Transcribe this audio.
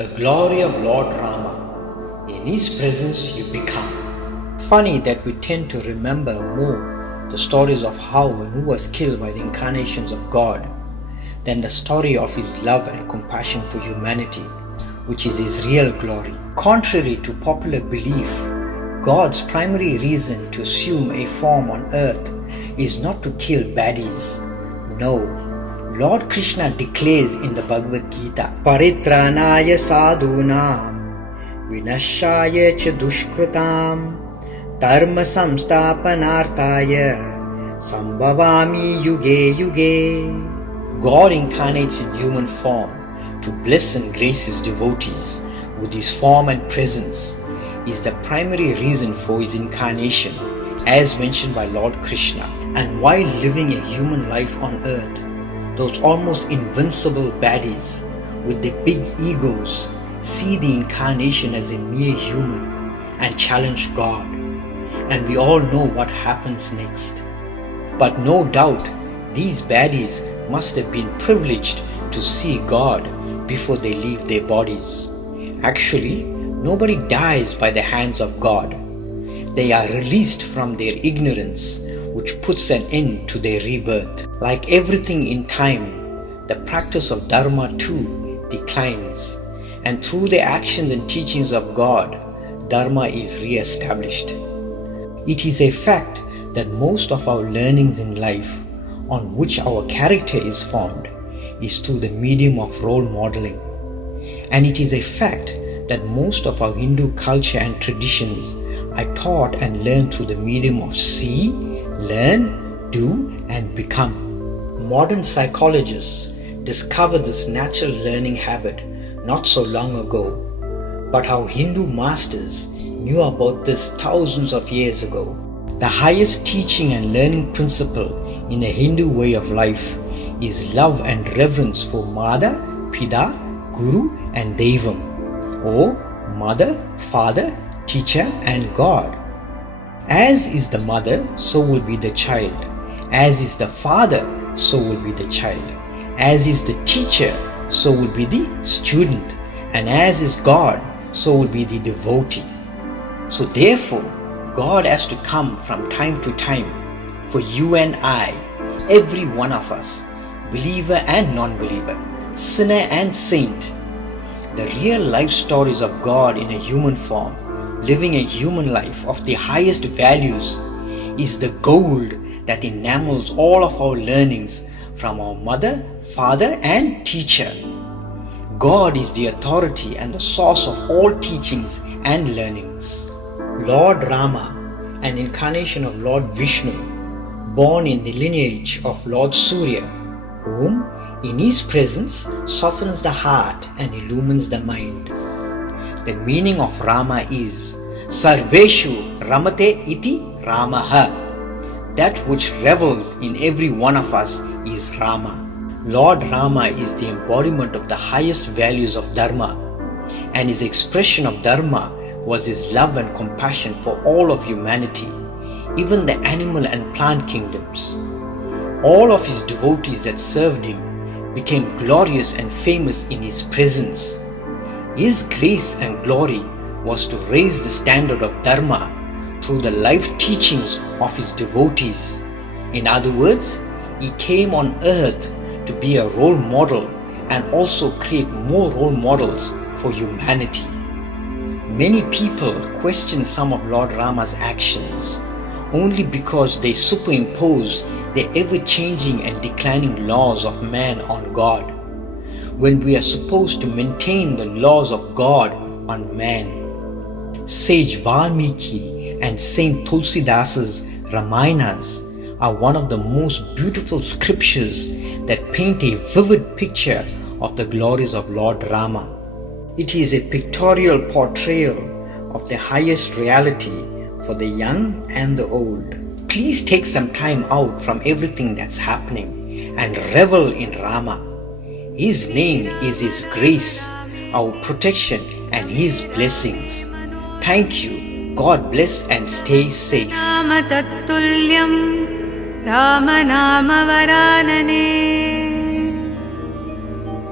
the glory of Lord Rama. In his presence you become. Funny that we tend to remember more the stories of how and who was killed by the incarnations of God than the story of his love and compassion for humanity, which is his real glory. Contrary to popular belief, God's primary reason to assume a form on earth is not to kill baddies. No. Lord Krishna declares in the Bhagavad Gita, Paritranaya sadhunam vinashaya cha dushkritam dharma samstapanartaya sambhavami yuge yuge. God incarnates in human form to bless and grace his devotees with his form and presence is the primary reason for his incarnation, as mentioned by Lord Krishna. And while living a human life on earth, those almost invincible baddies with their big egos see the incarnation as a mere human and challenge God. And we all know what happens next. But no doubt, these baddies must have been privileged to see God before they leave their bodies. Actually, nobody dies by the hands of God. They are released from their ignorance, which puts an end to their rebirth. Like everything in time, the practice of Dharma too declines, and through the actions and teachings of God, Dharma is re-established. It is a fact that most of our learnings in life, on which our character is formed, is through the medium of role modeling. And it is a fact that most of our Hindu culture and traditions are taught and learned through the medium of see, learn, do, and become. Modern psychologists discovered this natural learning habit not so long ago, but our Hindu masters knew about this thousands of years ago. The highest teaching and learning principle in a Hindu way of life is love and reverence for Mata, Pita, Guru, and Devam, or mother, father, teacher, and God. As is the mother, so will be the child. As is the father, so will be the child. As is the teacher, so will be the student. And as is God, so will be the devotee. So therefore, God has to come from time to time for you and I, every one of us, believer and non-believer, sinner and saint. The real life stories of God in a human form, living a human life of the highest values, is the gold that enamels all of our learnings from our mother, father, and teacher. God is the authority and the source of all teachings and learnings. Lord Rama, an incarnation of Lord Vishnu, born in the lineage of Lord Surya, whom in his presence softens the heart and illumines the mind. The meaning of Rama is Sarveshu Ramate iti Ramaha. That which revels in every one of us is Rama. Lord Rama is the embodiment of the highest values of Dharma, and his expression of Dharma was his love and compassion for all of humanity, even the animal and plant kingdoms. All of his devotees that served him became glorious and famous in his presence. His grace and glory was to raise the standard of Dharma through the life teachings of his devotees. In other words, he came on earth to be a role model and also create more role models for humanity. Many people question some of Lord Rama's actions only because they superimpose the ever-changing and declining laws of man on God, when we are supposed to maintain the laws of God on man. Sage Valmiki and Saint Tulsidasa's Ramayanas are one of the most beautiful scriptures that paint a vivid picture of the glories of Lord Rama. It is a pictorial portrayal of the highest reality for the young and the old. Please take some time out from everything that's happening and revel in Rama. His name is His grace, our protection, and His blessings. Thank you. God bless and stay safe. Rama Varanane